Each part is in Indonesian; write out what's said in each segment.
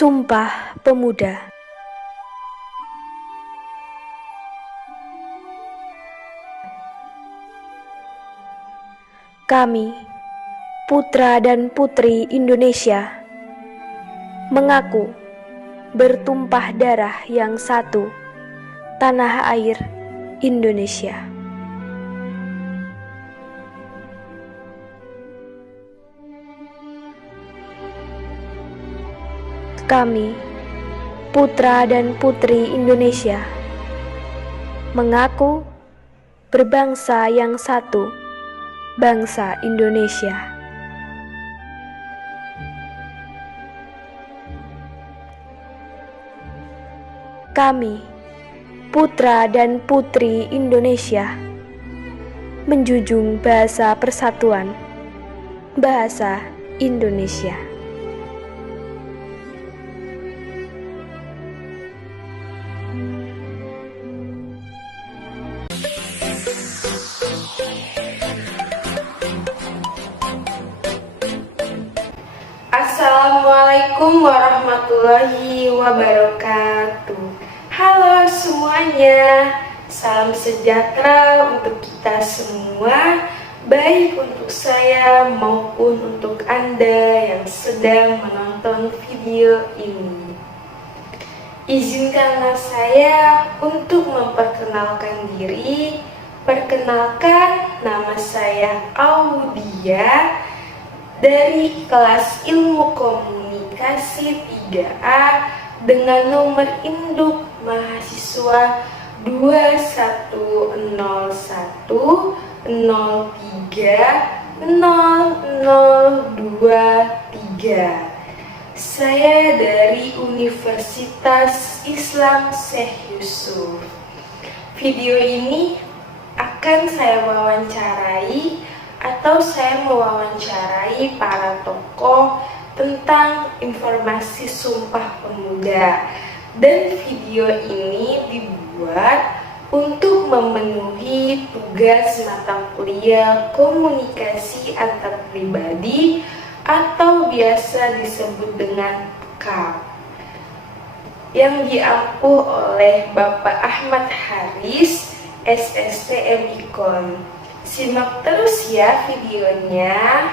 Sumpah Pemuda. Kami, putra dan putri Indonesia, mengaku bertumpah darah yang satu, tanah air Indonesia. Kami, putra dan putri Indonesia, mengaku berbangsa yang satu, bangsa Indonesia. Kami, putra dan putri Indonesia, menjunjung bahasa persatuan, bahasa Indonesia. Assalamualaikum warahmatullahi wabarakatuh. Halo semuanya, salam sejahtera untuk kita semua, baik untuk saya maupun untuk Anda yang sedang menonton video ini. Izinkanlah saya untuk memperkenalkan diri. Perkenalkan, nama saya Audia dari kelas Ilmu Komunikasi 3A dengan nomor induk mahasiswa 2101030023. Saya dari Universitas Islam Syekh Yusuf. Video ini akan saya wawancarai atau saya mewawancarai para tokoh tentang informasi Sumpah Pemuda, dan video ini dibuat untuk memenuhi tugas mata kuliah komunikasi antar pribadi atau biasa disebut dengan KAP yang diampuh oleh Bapak Ahmad Haris, SST MIKON. Simak terus ya videonya.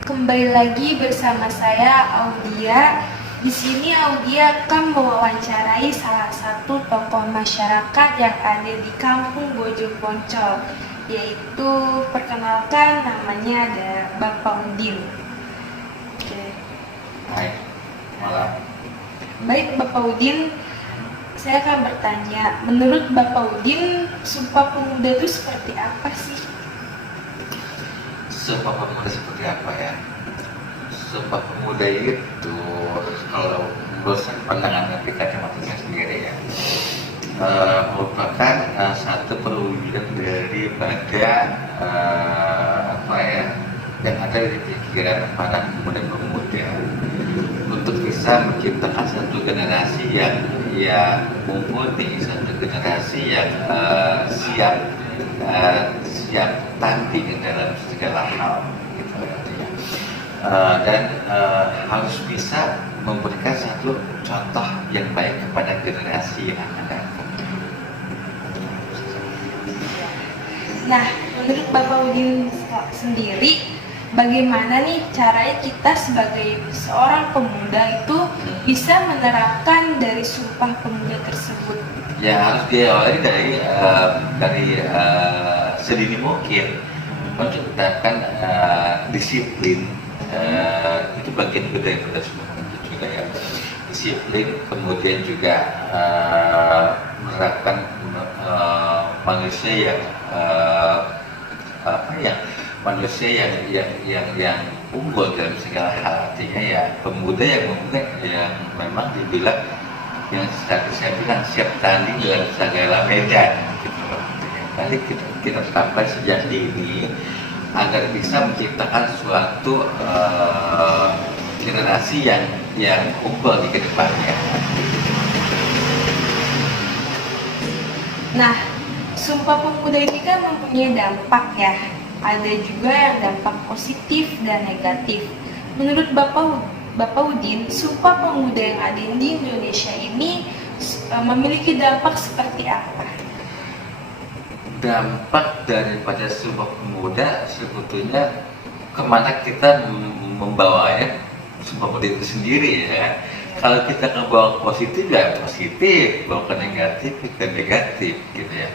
Kembali lagi bersama saya Audia. Di sini Audia akan mewawancarai salah satu tokoh masyarakat yang ada di Kampung Bojong Poncol, yaitu perkenalkan namanya ada Bapak Udin. Oke. Hai, malam. Baik Bapak Udin, saya akan bertanya, menurut Bapak Udin, Sumpah Pemuda itu seperti apa sih? Sumpah Pemuda seperti apa ya? Sumpah Pemuda itu, kalau menurut pandangan dari kacamata sendiri ya, merupakan satu perwujudan daripada apa ya, yang ada di pikiran para pemuda-pemuda untuk bisa menciptakan satu generasi yang mumpuni, satu generasi yang siap tanding dalam segala hal, gitu artinya. Dan harus bisa memberikan satu contoh yang baik kepada generasi yang akan datang. Nah, menurut Bapak Udin sendiri, bagaimana nih caranya kita sebagai seorang pemuda itu bisa menerapkan dari Sumpah Pemuda tersebut? Ya, harus diawali dari sedini mungkin menciptakan disiplin. Itu bagian dari Sumpah Pemuda juga ya. Disiplin, kemudian juga menerapkan manusia yang manusia yang unggul dalam segala hal. Artinya ya pemuda yang memang dibilang yang saya bilang siap tanding dalam segala medan, gitu. Tadi kita tetapkan sejak dini agar bisa menciptakan suatu generasi yang unggul di kedepannya. Nah, Sumpah Pemuda ini kan mempunyai dampak ya. Ada juga yang dampak positif dan negatif. Menurut Bapak Bapak Udin, Sumpah Pemuda yang ada di Indonesia ini memiliki dampak seperti apa? Dampak daripada Sumpah Pemuda sebetulnya kemana kita membawanya Sumpah Pemuda itu sendiri ya kan. Kalau kita ngebawa positif ya positif, bawa ke negatif ke negatif gitu ya.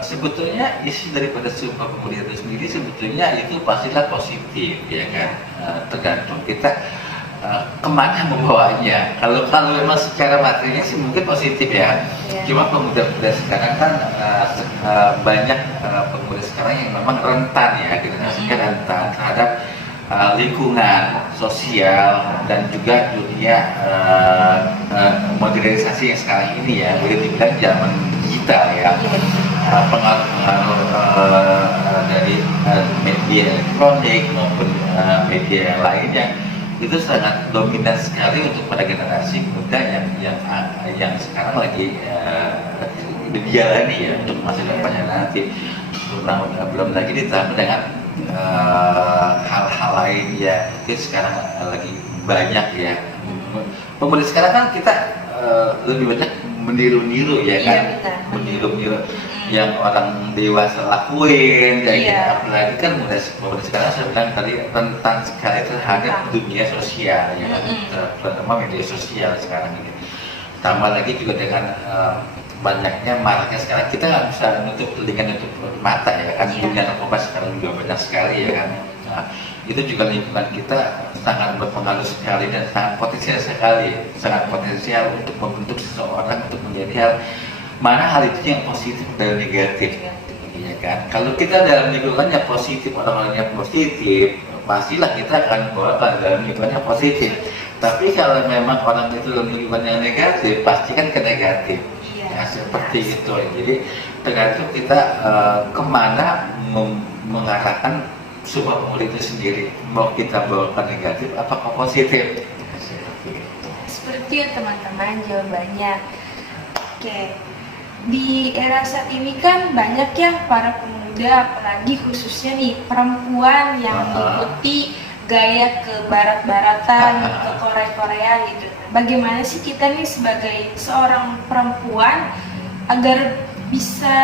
Sebetulnya isi daripada Sumpah Pemuda itu sendiri sebetulnya itu pastilah positif ya kan. Tergantung kita kemana membawanya. Kalau memang secara materinya sih mungkin positif ya. Cuma pemuda-pemuda sekarang kan banyak pemuda sekarang yang memang rentan ya, generasinya rentan terhadap lingkungan sosial dan juga dunia modernisasi yang sekarang ini ya, boleh dibilang zaman digital ya. Pengaruh-pengaruh dari media elektronik maupun media yang lainnya itu sangat dominan sekali untuk pada generasi muda yang sekarang lagi dijalani ya untuk masa depannya nanti. Belum lagi ditambah dengan hal-hal lain ya, itu sekarang lagi banyak ya. Pemuda sekarang kan kita lebih banyak meniru-niru ya kan, meniru-niru yang orang dewasa lakuin kayak gitu. Apalagi kan muda sekarang saya bilang tadi rentan sekali terhadap dunia sosial ya, terutama media sosial sekarang ini. Tambah lagi juga dengan banyaknya maraknya sekarang, kita nggak bisa nutup telinga nutup mata ya kan, dunia narkoba sekarang juga banyak sekali ya kan. Nah, itu juga lingkungan kita sangat berpengaruh sekali dan sangat potensial sekali, sangat potensial untuk membentuk seseorang untuk menjadi hal mana hal itu yang positif dan negatif, ya kan? Kalau kita dalam lingkungan yang positif, orang-orangnya positif, pastilah kita akan bawa dalam lingkungan yang positif. Tapi kalau memang orang itu dalam lingkungan yang negatif, pasti kan ke negatif. Ya, seperti itu. Jadi tergantung kita kemana mengarahkan Sumpah Pemuda itu sendiri. Mau kita bawa ke negatif atau ke positif? Seperti itu teman-teman jawabannya. Oke. Di era saat ini kan banyak ya para pemuda, apalagi khususnya nih perempuan yang mengikuti gaya ke barat-baratan, ke Korea-Korea gitu. Bagaimana sih kita nih sebagai seorang perempuan agar bisa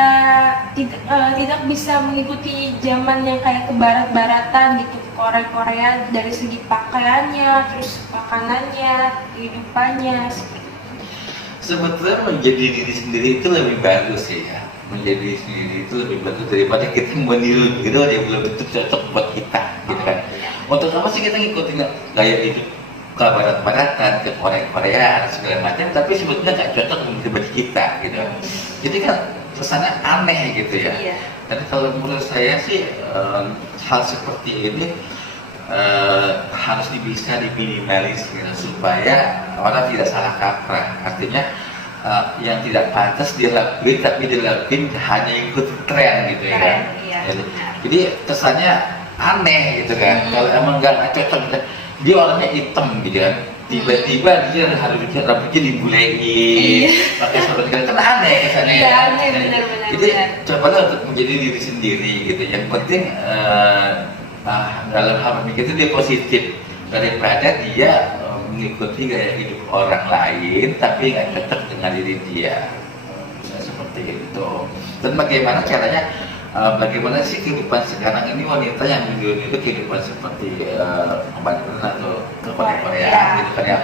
tidak bisa mengikuti zaman yang kayak ke barat-baratan gitu, Korea-Korea dari segi pakaiannya, terus makanannya, kehidupannya seperti. Sebetulnya menjadi diri sendiri itu lebih bagus ya. Menjadi diri sendiri itu lebih bagus daripada kita meniru-niru yang belum tentu cocok buat kita, gitu kan. Untuk apa sih kita ngikutin gaya hidup ke barat-baratan, ke Korea-Koreaan segala macam, tapi sebetulnya nggak cocok dengan kita, gitu. Jadi kan kesannya aneh gitu ya. Dan kalau menurut saya sih hal seperti ini harus bisa diminimalisir supaya orang tidak salah kaprah. Artinya yang tidak pantas dilakuin tapi dilakuin hanya ikut tren gitu ya kan. Jadi kesannya aneh gitu kan. Kalau emang nggak cocok, dia orangnya hitam gitu kan, tiba-tiba dia rambutnya dibulein, pakai sorot kan aneh kesannya. Benar-benar. Jadi cobalah untuk menjadi diri sendiri gitu. Yang penting dalam hal memikir itu dia positif daripada dia mengikuti gaya hidup orang lain tapi nggak cocok dengan diri dia. Seperti itu. Dan bagaimana caranya, bagaimana sih kehidupan sekarang ini wanita yang meniru kehidupan seperti kebanyakan atau Korea gitu kan ya,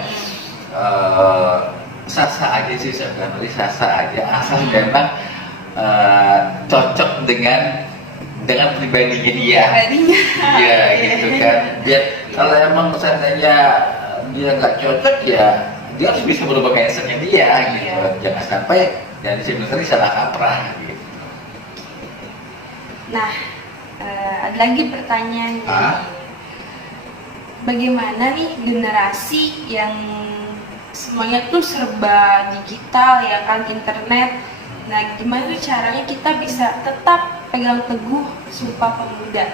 sasa aja sih sebenarnya, sasa aja asal memang cocok dengan pribadinya dia. Iya gitu kan. Dia kalau emang seandainya dia nggak cocok ya dia harus bisa berubah mindsetnya dia gitu. Jangan sampai dan sebenarnya salah kaprah gitu. Nah, ada lagi pertanyaan. Bagaimana nih generasi yang semuanya tuh serba digital ya kan, internet. Nah, gimana tuh caranya kita bisa tetap pegang teguh Sumpah Pemuda?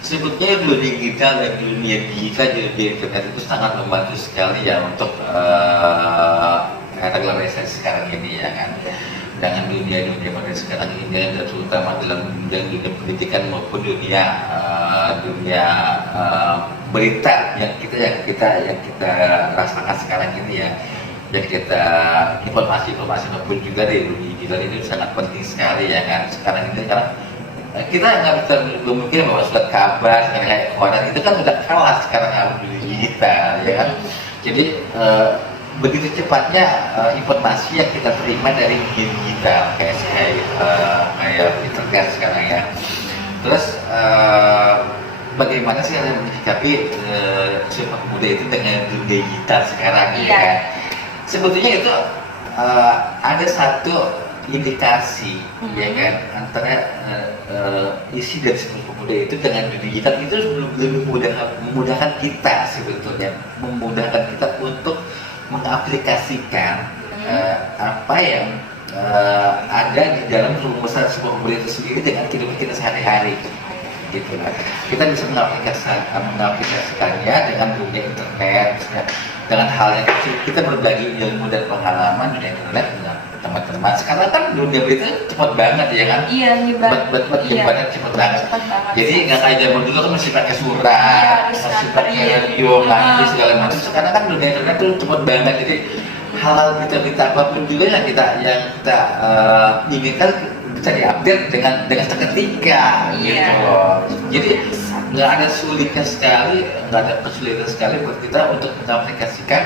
Sebetulnya dunia digital di internet itu sangat membantu sekali ya untuk era globalisasi sekarang ini ya kan. Dengan dunia pada sekarang ini dan terutama dalam bidang dunia pendidikan maupun dunia dunia berita yang kita rasakan sekarang ini ya, yang kita informasi maupun juga dari dunia digital ini sangat penting sekali ya kan. Sekarang ini karena kita nggak bisa memikir bahwa surat kabar sekarang kayak koran itu kan udah kalah sekarang sama dunia digital ya kan. Jadi begitu cepatnya informasi yang kita terima dari media digital kayak internet sekarang ya. Terus bagaimana sih kalian menyikapi Sumpah Pemuda itu dengan dunia digital sekarang ya kan? Sebetulnya itu ada satu indikasi ya kan antara isi dari Sumpah Pemuda itu dengan dunia digital itu lebih memudahkan kita sebetulnya, memudahkan kita untuk mengaplikasikan apa yang ada di dalam rumusan Sumpah Pemuda itu sendiri dengan kehidupan kita sehari-hari gitu lah. Kita bisa mengaplikasikannya dengan dunia internet, dengan hal yang kecil. Kita berbagi ilmu dan pengalaman dunia internet dengan teman-teman. Sekarang kan dunia berita cepat banget ya kan? Iya, nyebarnya cepat banget. Jadi nggak kayak zaman dulu kan masih pakai surat, masih pakai radio, nanti segala macam. Sekarang kan dunia internet tuh cepat banget. Jadi hal-hal berita apapun juga yang kita inginkan bisa diupdate dengan seketika gitu. Jadi nggak ada kesulitan sekali buat kita untuk mengaplikasikan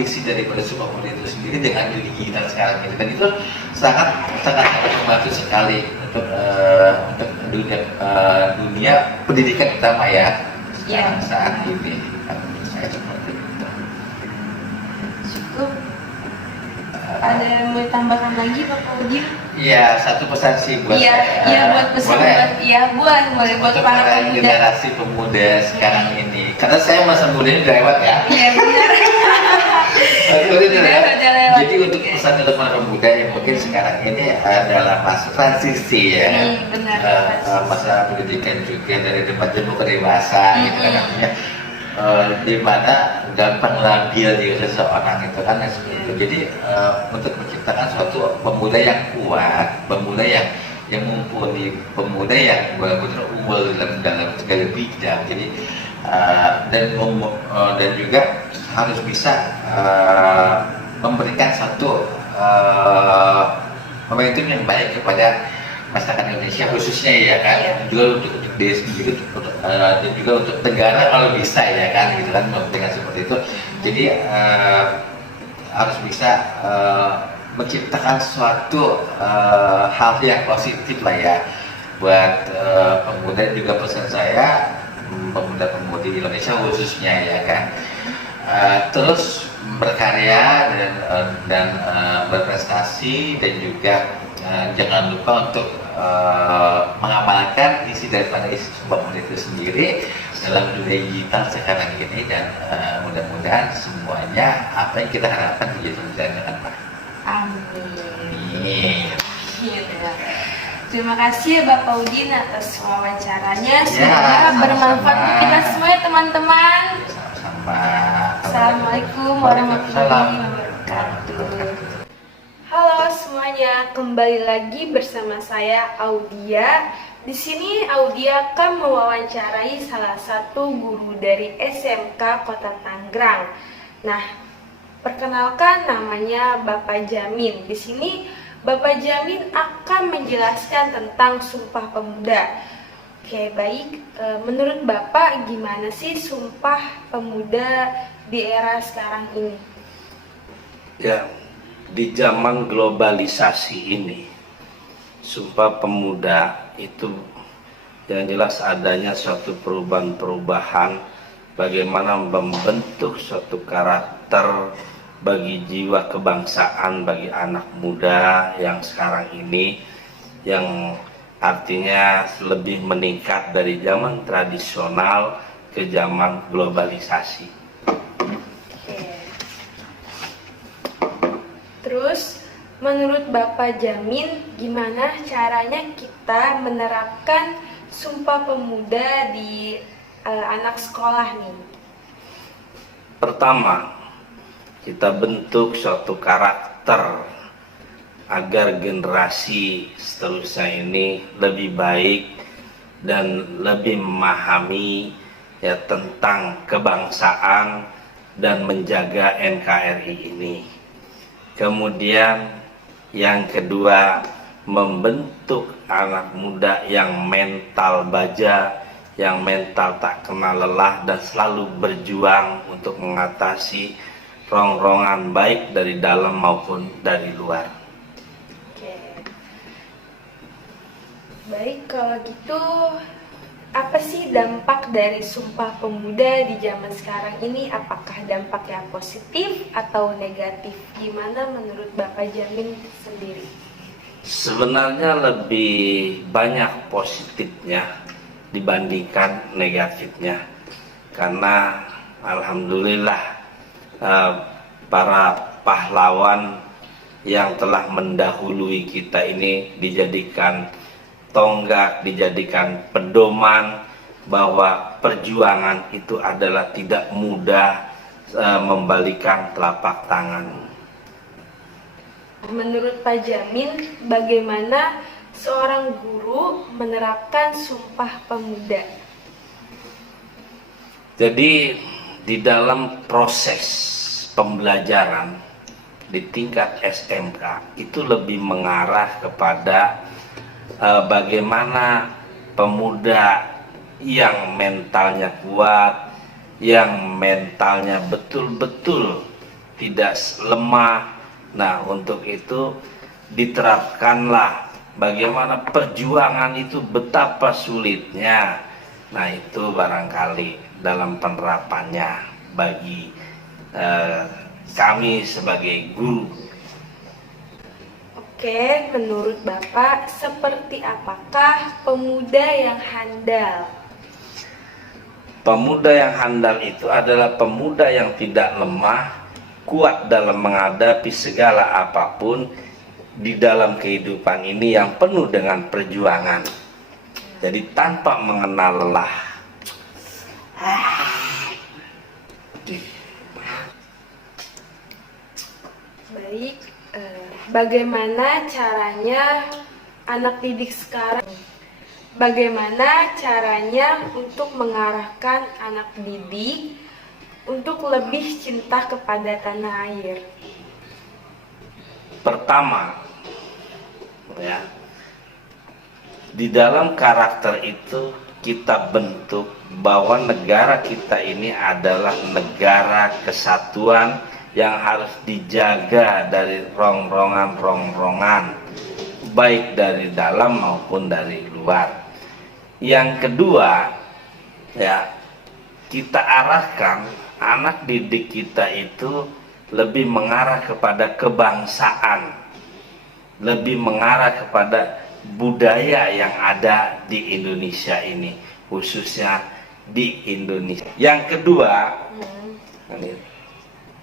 isi daripada Sumpah Pemuda itu sendiri dengan dunia digital sekarang gitu. Dan itu sangat membantu sekali untuk dunia pendidikan utama ya saat ini. Saya seperti itu. Cukup. Ada yang mau ditambahkan lagi Bapak Udin? Iya, satu pesan sih buat buat pesan buat para pemuda. Generasi pemuda sekarang ini. Karena saya masa mudanya udah lewat ya. Iya benar. Jadi untuk pesan untuk para pemuda yang mungkin sekarang ini adalah masa transisi ya. Masa pendidikan juga dari remaja ke dewasa gitu kan namanya. Di mana gampang labil di seseorang itu kan seperti itu. Jadi untuk menciptakan suatu pemuda yang kuat, pemuda yang mumpuni, pemuda yang benar-benar unggul dalam segala bidang. Jadi dan juga harus bisa memberikan satu momentum yang baik kepada masyarakat Indonesia khususnya ya kan, juga untuk diri sendiri dan juga untuk negara kalau bisa ya kan gitu kan, dengan seperti itu. Jadi harus bisa menciptakan suatu hal yang positif lah ya buat pemuda. Juga pesan saya pemuda-pemudi Indonesia khususnya ya kan, terus berkarya dan berprestasi, dan juga jangan lupa untuk mengamalkan isi daripada isi Sumpah Pemuda itu sendiri dalam dunia digital sekarang ini. Dan mudah-mudahan semuanya apa yang kita harapkan menjadi berjalan dengan baik. Amin. Terima kasih Bapak Udin atas wawancaranya. Semoga bermanfaat untuk kita semua ya teman-teman. Sama-sama. Assalamualaikum warahmatullahi wabarakatuh. Halo semuanya, kembali lagi bersama saya Audia. Di sini Audia akan mewawancarai salah satu guru dari SMK Kota Tangerang. Nah, perkenalkan namanya Bapak Jamin. Di sini Bapak Jamin akan menjelaskan tentang Sumpah Pemuda. Oke, baik. Menurut Bapak gimana sih Sumpah Pemuda di era sekarang ini? Ya, di zaman globalisasi ini, Sumpah Pemuda itu yang jelas adanya suatu perubahan-perubahan bagaimana membentuk suatu karakter bagi jiwa kebangsaan, bagi anak muda yang sekarang ini, yang artinya lebih meningkat dari zaman tradisional ke zaman globalisasi. Terus, menurut Bapak Jamin, gimana caranya kita menerapkan Sumpah Pemuda di anak sekolah nih? Pertama, kita bentuk suatu karakter agar generasi seterusnya ini lebih baik dan lebih memahami ya tentang kebangsaan dan menjaga NKRI ini. Kemudian yang kedua, membentuk anak muda yang mental baja, yang mental tak kenal lelah dan selalu berjuang untuk mengatasi rongrongan baik dari dalam maupun dari luar. Oke. Baik, kalau gitu apa sih dampak dari Sumpah Pemuda di zaman sekarang ini? Apakah dampaknya positif atau negatif? Gimana menurut Bapak Jamin sendiri? Sebenarnya lebih banyak positifnya dibandingkan negatifnya, karena alhamdulillah para pahlawan yang telah mendahului kita ini dijadikan tonggak, dijadikan pedoman bahwa perjuangan itu adalah tidak mudah membalikan telapak tangan. Menurut Pak Jamin, bagaimana seorang guru menerapkan Sumpah Pemuda? Jadi di dalam proses pembelajaran di tingkat SMK itu lebih mengarah kepada bagaimana pemuda yang mentalnya kuat, yang mentalnya betul-betul tidak lemah. Nah, untuk itu diterapkanlah bagaimana perjuangan itu betapa sulitnya. Nah, itu barangkali dalam penerapannya bagi kami sebagai guru. Oke, menurut Bapak, seperti apakah pemuda yang handal? Pemuda yang handal itu adalah pemuda yang tidak lemah, kuat dalam menghadapi segala apapun di dalam kehidupan ini yang penuh dengan perjuangan. Jadi tanpa mengenal lelah. Baik, bagaimana caranya anak didik sekarang? Bagaimana caranya untuk mengarahkan anak didik untuk lebih cinta kepada tanah air? Pertama, ya, di dalam karakter itu kita bentuk bahwa negara kita ini adalah negara kesatuan yang harus dijaga dari rongrongan-rongrongan, baik dari dalam maupun dari luar. Yang kedua, ya, kita arahkan anak didik kita itu lebih mengarah kepada kebangsaan, lebih mengarah kepada budaya yang ada di Indonesia ini, khususnya di Indonesia. Yang kedua,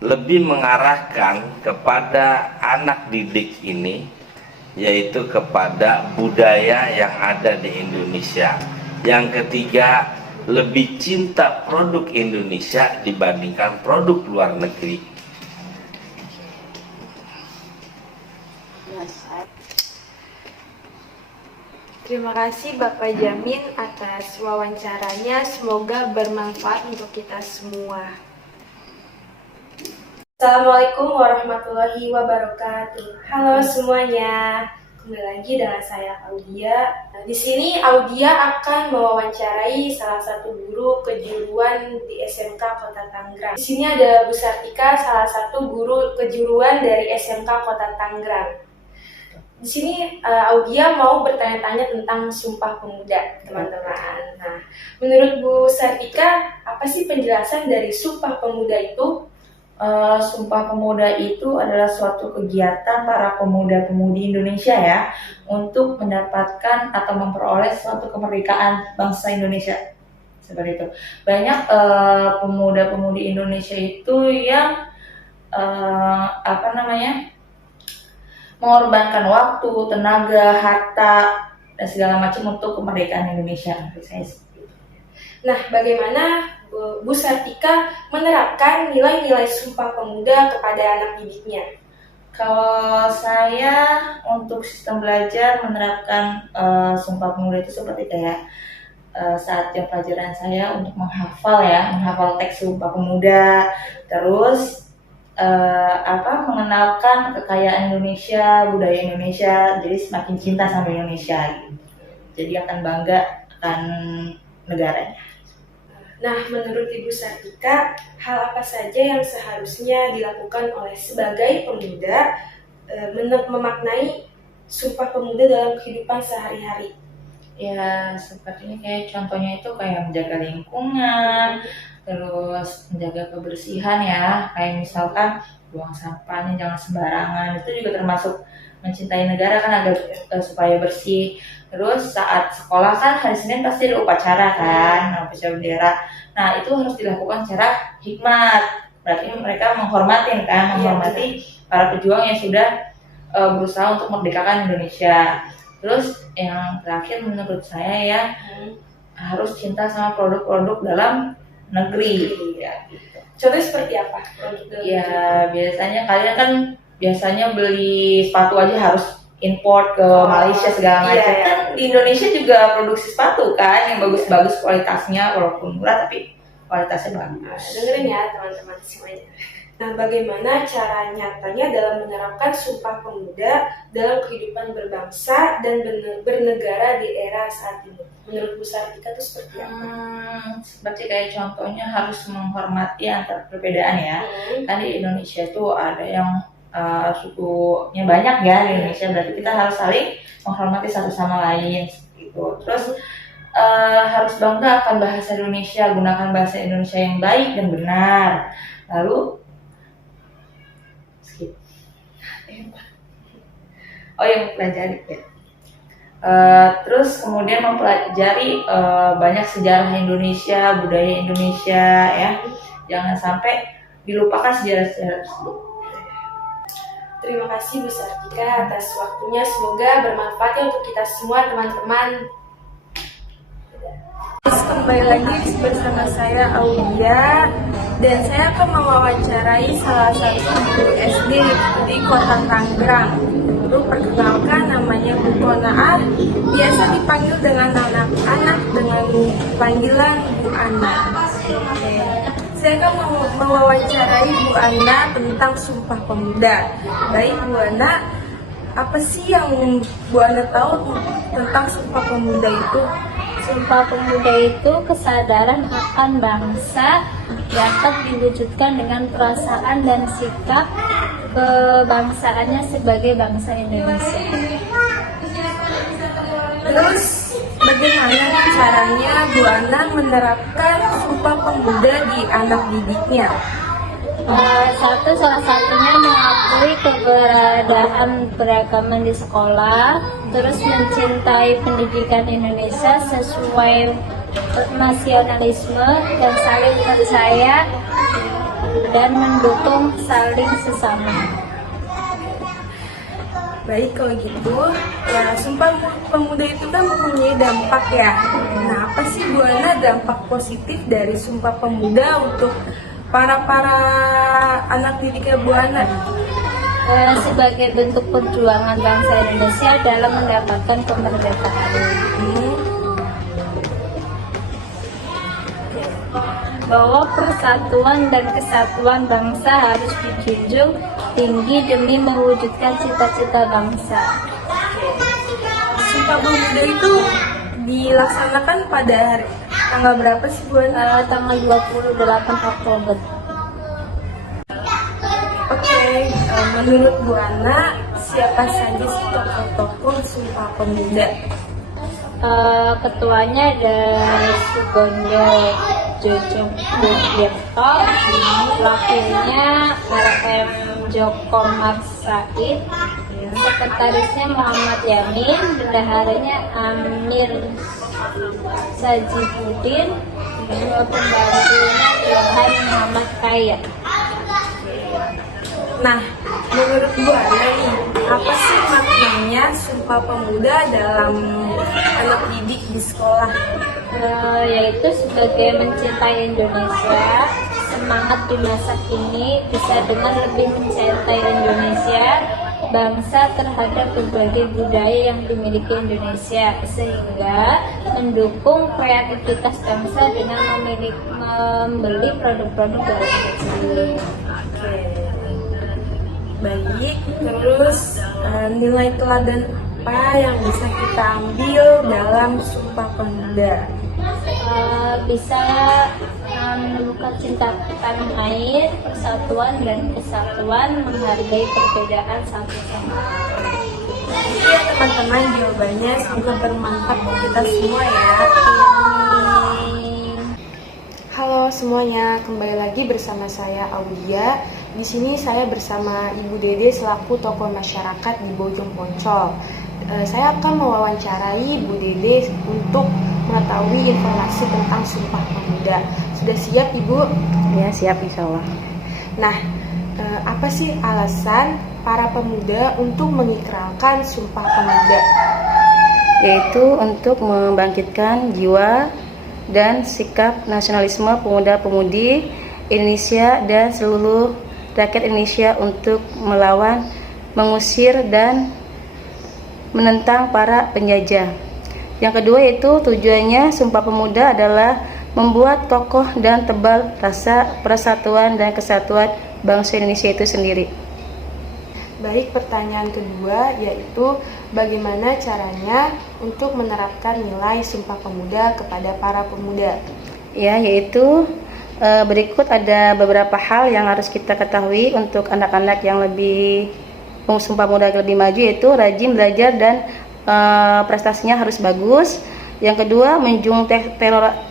lebih mengarahkan kepada anak didik ini, yaitu kepada budaya yang ada di Indonesia. Yang ketiga, lebih cinta produk Indonesia dibandingkan produk luar negeri. Terima kasih Bapak Jamin atas wawancaranya. Semoga bermanfaat untuk kita semua. Assalamualaikum warahmatullahi wabarakatuh. Halo semuanya, kembali lagi dengan saya Audia. Di sini Audia akan mewawancarai salah satu guru kejuruan di SMK Kota Tangerang. Di sini ada Bu Sartika, salah satu guru kejuruan dari SMK Kota Tangerang. Di sini Audia mau bertanya-tanya tentang Sumpah Pemuda, teman-teman. Nah, menurut Bu Sartika, apa sih penjelasan dari Sumpah Pemuda itu? Sumpah Pemuda itu adalah suatu kegiatan para pemuda-pemudi Indonesia ya untuk mendapatkan atau memperoleh suatu kemerdekaan bangsa Indonesia, seperti itu. Banyak pemuda-pemudi Indonesia itu yang mengorbankan waktu, tenaga, harta dan segala macam untuk kemerdekaan Indonesia. Nah, bagaimana Bu Sartika menerapkan nilai-nilai Sumpah Pemuda kepada anak didiknya? Kalau saya untuk sistem belajar menerapkan Sumpah Pemuda itu seperti kayak saat jam pelajaran saya untuk menghafal teks Sumpah Pemuda, terus mengenalkan kekayaan Indonesia, budaya Indonesia, jadi semakin cinta sama Indonesia gitu. Jadi akan bangga akan negaranya. Nah, menurut Ibu Sartika, hal apa saja yang seharusnya dilakukan oleh sebagai pemuda memaknai Sumpah Pemuda dalam kehidupan sehari-hari? Ya, sepertinya kayak contohnya itu kayak menjaga lingkungan, terus menjaga kebersihan ya, kayak misalkan buang sampahnya jangan sembarangan, itu juga termasuk mencintai negara kan agar supaya bersih. Terus saat sekolah kan hari Senin pasti ada upacara kan, upacara bendera. Nah itu harus dilakukan secara hikmat, berarti mereka menghormati para pejuang yang sudah berusaha untuk memerdekakan Indonesia. Terus yang terakhir menurut saya ya harus cinta sama produk-produk dalam negeri. Ya, gitu. Contohnya seperti apa? Ya biasanya kalian kan beli sepatu aja harus import ke Malaysia segala macam. Iya. Kan di Indonesia juga produksi sepatu kan yang bagus-bagus kualitasnya, walaupun murah tapi kualitasnya bagus. Dengerin ya teman-teman semuanya. Nah, bagaimana cara nyatanya dalam menerapkan Sumpah Pemuda dalam kehidupan berbangsa dan bernegara di era saat ini? Menurut Bu Sartika itu seperti apa? Seperti kayak contohnya harus menghormati antar perbedaan ya. Kan di Indonesia itu ada yang sukunya banyak ya di Indonesia, berarti kita harus saling menghormati satu sama lain gitu. Terus harus bangga akan bahasa Indonesia, gunakan bahasa Indonesia yang baik dan benar. Lalu mempelajari ya. Terus kemudian mempelajari banyak sejarah Indonesia, budaya Indonesia ya. Jangan sampai dilupakan sejarah-sejarah tersebut. Terima kasih Bu Sartika atas waktunya, semoga bermanfaat untuk kita semua teman-teman. Kembali lagi bersama saya Aulia dan saya akan mewawancarai salah satu guru SD di Kota Tangerang. Guru perkenalkan namanya Bu Konaah, biasa dipanggil dengan anak-anak dengan panggilan Bu Ana. Saya akan mewawancarai Bu Ana tentang Sumpah Pemuda. Baik Bu Ana, apa sih yang Bu Ana tahu tentang Sumpah Pemuda itu? Sumpah Pemuda itu kesadaran akan bangsa dapat diwujudkan dengan perasaan dan sikap kebangsaannya sebagai bangsa Indonesia. Terus bagaimana caranya Bu Ana menerapkan Sumpah Pemuda di anak didiknya? Salah satunya mengakui keberadaan beragaman di sekolah, terus mencintai pendidikan Indonesia sesuai nasionalisme dan saling percaya dan mendukung saling sesama. Baik, kalau gitu, Sumpah Pemuda itu kan mempunyai dampak ya. Nah, apa sih Bu Ana dampak positif dari Sumpah Pemuda untuk para anak didiknya Bu Ana? Sebagai bentuk perjuangan bangsa Indonesia dalam mendapatkan kemerdekaan. Bahwa persatuan dan kesatuan bangsa harus dijunjung tinggi demi mewujudkan cita-cita bangsa. Sumpah Pemuda itu dilaksanakan pada tanggal berapa sih Bu Ana? Tanggal 28 Oktober. Menurut Bu Ana, siapa saja sih tokoh-tokoh Sumpah Pemuda? Ketuanya ada Sugondo Jojo Budioto, wakilnya RM Joko Marsait, sekretarisnya Muhammad Yamin, bendaharanya Amir Sajibudin, pembantunya Johan Muhammad Kaya. Nah, menurut Bu Ana nih, apa sih maknanya Sumpah Pemuda dalam anak didik di sekolah? Yaitu sebagai mencintai Indonesia, semangat di masa kini bisa dengan lebih mencintai Indonesia, bangsa terhadap berbagai budaya yang dimiliki Indonesia, sehingga mendukung kreativitas bangsa dengan membeli produk-produk dalam negeri. Baik, terus nilai teladan apa yang bisa kita ambil dalam Sumpah Pemuda? Bisa menumbuhkan cinta tanah air, persatuan dan kesatuan, menghargai perbedaan satu sama lain. Iya teman-teman, jawabannya semoga bermanfaat buat kita semua ya. Halo semuanya, kembali lagi bersama saya Audia. Di sini saya bersama Ibu Dede selaku tokoh masyarakat di Bojong Poncol. Saya akan mewawancarai Bu Dede untuk mengetahui informasi tentang Sumpah Pemuda. Sudah siap Ibu? Ya, siap insya Allah. Nah, apa sih alasan para pemuda untuk mengikrarkan Sumpah Pemuda? Yaitu untuk membangkitkan jiwa dan sikap nasionalisme pemuda-pemudi Indonesia dan seluruh rakyat Indonesia untuk melawan, mengusir, dan menentang para penjajah. Yang kedua yaitu tujuannya Sumpah Pemuda adalah membuat kokoh dan tebal rasa persatuan dan kesatuan bangsa Indonesia itu sendiri. Baik, pertanyaan kedua yaitu bagaimana caranya untuk menerapkan nilai Sumpah Pemuda kepada para pemuda? Ya, yaitu berikut ada beberapa hal yang harus kita ketahui untuk anak-anak yang lebih Sumpah Pemuda lebih maju, yaitu rajin belajar dan prestasinya harus bagus. Yang kedua, menjunjung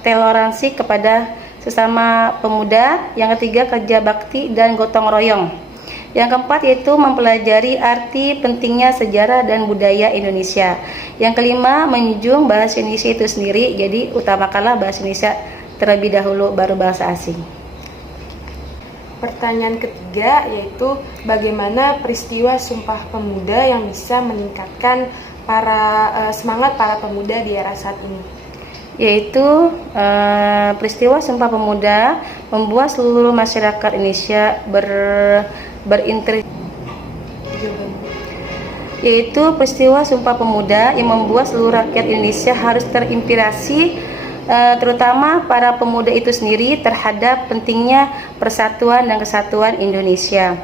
toleransi kepada sesama pemuda. Yang ketiga, kerja bakti dan gotong royong. Yang keempat yaitu mempelajari arti pentingnya sejarah dan budaya Indonesia. Yang kelima, menjunjung bahasa Indonesia itu sendiri. Jadi utamakanlah bahasa Indonesia terlebih dahulu, baru bahasa asing. Pertanyaan ketiga yaitu bagaimana peristiwa Sumpah Pemuda yang bisa meningkatkan semangat para pemuda di era saat ini? Yaitu peristiwa Sumpah Pemuda membuat seluruh masyarakat Indonesia yaitu peristiwa Sumpah Pemuda yang membuat seluruh rakyat Indonesia harus terinspirasi, terutama para pemuda itu sendiri, terhadap pentingnya persatuan dan kesatuan Indonesia.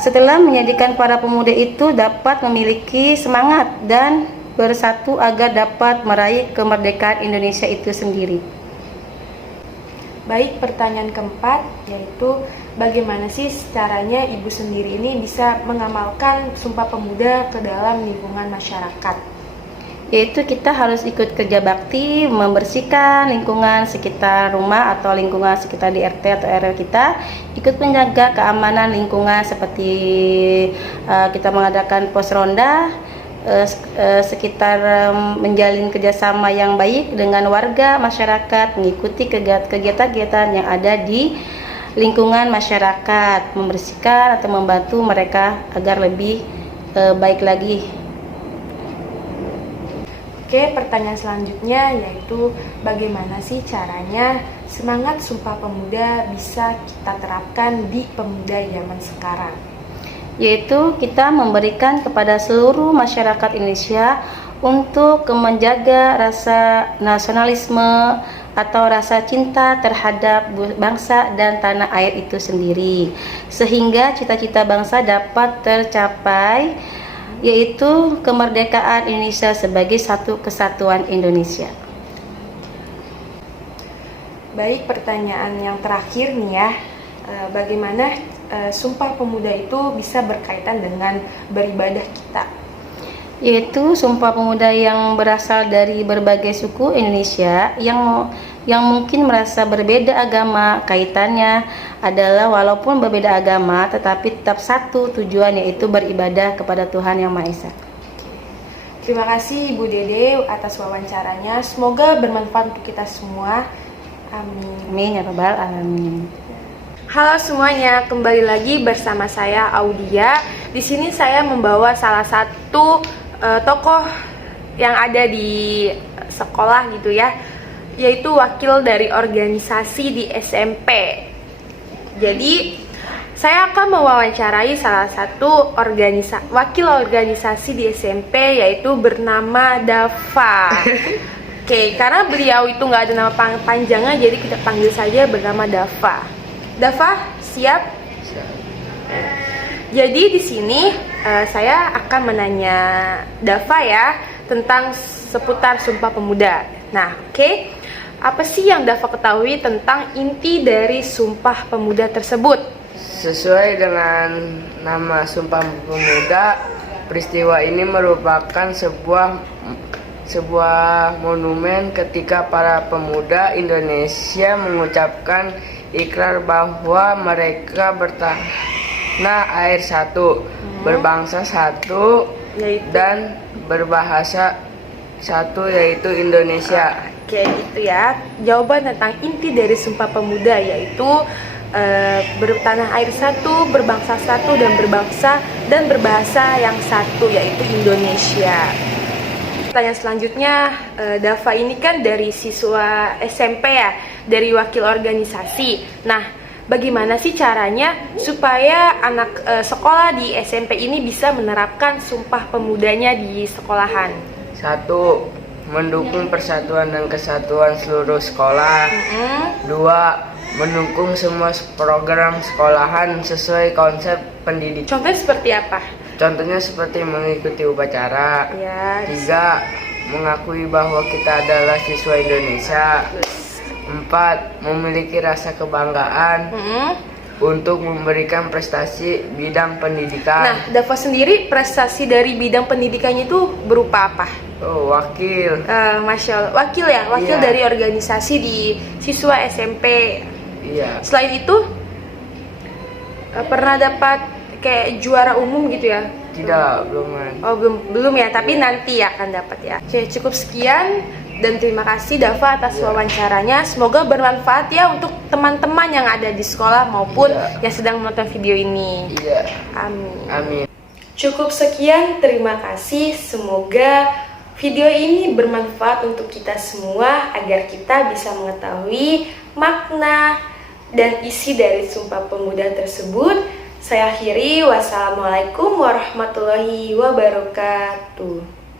Setelah menjadikan para pemuda itu dapat memiliki semangat dan bersatu agar dapat meraih kemerdekaan Indonesia itu sendiri. Baik, pertanyaan keempat yaitu bagaimana sih caranya Ibu sendiri ini bisa mengamalkan Sumpah Pemuda ke dalam lingkungan masyarakat? Yaitu kita harus ikut kerja bakti, membersihkan lingkungan sekitar rumah atau lingkungan sekitar di RT atau RW kita, ikut menjaga keamanan lingkungan seperti kita mengadakan pos ronda, sekitar menjalin kerjasama yang baik dengan warga masyarakat, mengikuti kegiatan-kegiatan yang ada di lingkungan masyarakat, membersihkan atau membantu mereka agar lebih baik lagi. Oke, pertanyaan selanjutnya yaitu bagaimana sih caranya semangat Sumpah Pemuda bisa kita terapkan di pemuda zaman sekarang? Yaitu kita memberikan kepada seluruh masyarakat Indonesia untuk menjaga rasa nasionalisme atau rasa cinta terhadap bangsa dan tanah air itu sendiri, sehingga cita-cita bangsa dapat tercapai, yaitu kemerdekaan Indonesia sebagai satu kesatuan Indonesia. Baik, pertanyaan yang terakhir nih ya, bagaimana Sumpah Pemuda itu bisa berkaitan dengan beribadah kita? Yaitu Sumpah Pemuda yang berasal dari berbagai suku Indonesia yang mungkin merasa berbeda agama, kaitannya adalah walaupun berbeda agama tetapi tetap satu tujuan, yaitu beribadah kepada Tuhan Yang Maha Esa. Terima kasih Ibu Dede atas wawancaranya, semoga bermanfaat untuk kita semua. Amin. Amin ya rabbal alamin. Halo semuanya, kembali lagi bersama saya Audia. Di sini saya membawa salah satu tokoh yang ada di sekolah gitu ya, yaitu wakil dari organisasi di SMP. Jadi Saya akan mewawancarai salah satu wakil organisasi di SMP, yaitu bernama Dava. Oke, karena beliau itu nggak ada nama panjangnya, jadi kita panggil saja bernama Dava. Dava, siap? Jadi di sini saya akan menanya Dava ya tentang seputar Sumpah Pemuda. Nah, oke. Apa sih yang Dava ketahui tentang inti dari Sumpah Pemuda tersebut? Sesuai dengan nama Sumpah Pemuda, peristiwa ini merupakan sebuah monumen ketika para pemuda Indonesia mengucapkan ikrar bahwa mereka bertanah air satu, berbangsa satu, dan berbahasa satu, yaitu Indonesia. Kayak gitu ya. Jawaban tentang inti dari Sumpah Pemuda yaitu bertanah air satu, berbangsa satu, dan berbahasa yang satu, yaitu Indonesia. Pertanyaan selanjutnya, Dava ini kan dari siswa SMP ya, dari wakil organisasi. Nah, bagaimana sih caranya supaya anak sekolah di SMP ini bisa menerapkan Sumpah Pemudanya di sekolahan? 1. Mendukung persatuan dan kesatuan seluruh sekolah. 2. Mendukung semua program sekolahan sesuai konsep pendidikan. Contohnya seperti apa? Contohnya seperti mengikuti upacara. Ya. 3. Mengakui bahwa kita adalah siswa Indonesia. 4. Memiliki rasa kebanggaan untuk memberikan prestasi bidang pendidikan. Nah, Dava sendiri prestasi dari bidang pendidikannya itu berupa apa? Oh, wakil. Masya Allah, wakil ya, wakil Iya. dari organisasi di siswa SMP. Iya. Selain itu, pernah dapat kayak juara umum gitu ya? Tidak, belum. Oh, belum ya, tapi nanti akan dapat ya. Oke, cukup sekian dan terima kasih Dava atas wawancaranya. Semoga bermanfaat ya untuk teman-teman yang ada di sekolah maupun yang sedang menonton video ini. Iya. Amin. Amin. Cukup sekian, terima kasih. Semoga video ini bermanfaat untuk kita semua agar kita bisa mengetahui makna dan isi dari Sumpah Pemuda tersebut. Saya akhiri, wassalamualaikum warahmatullahi wabarakatuh.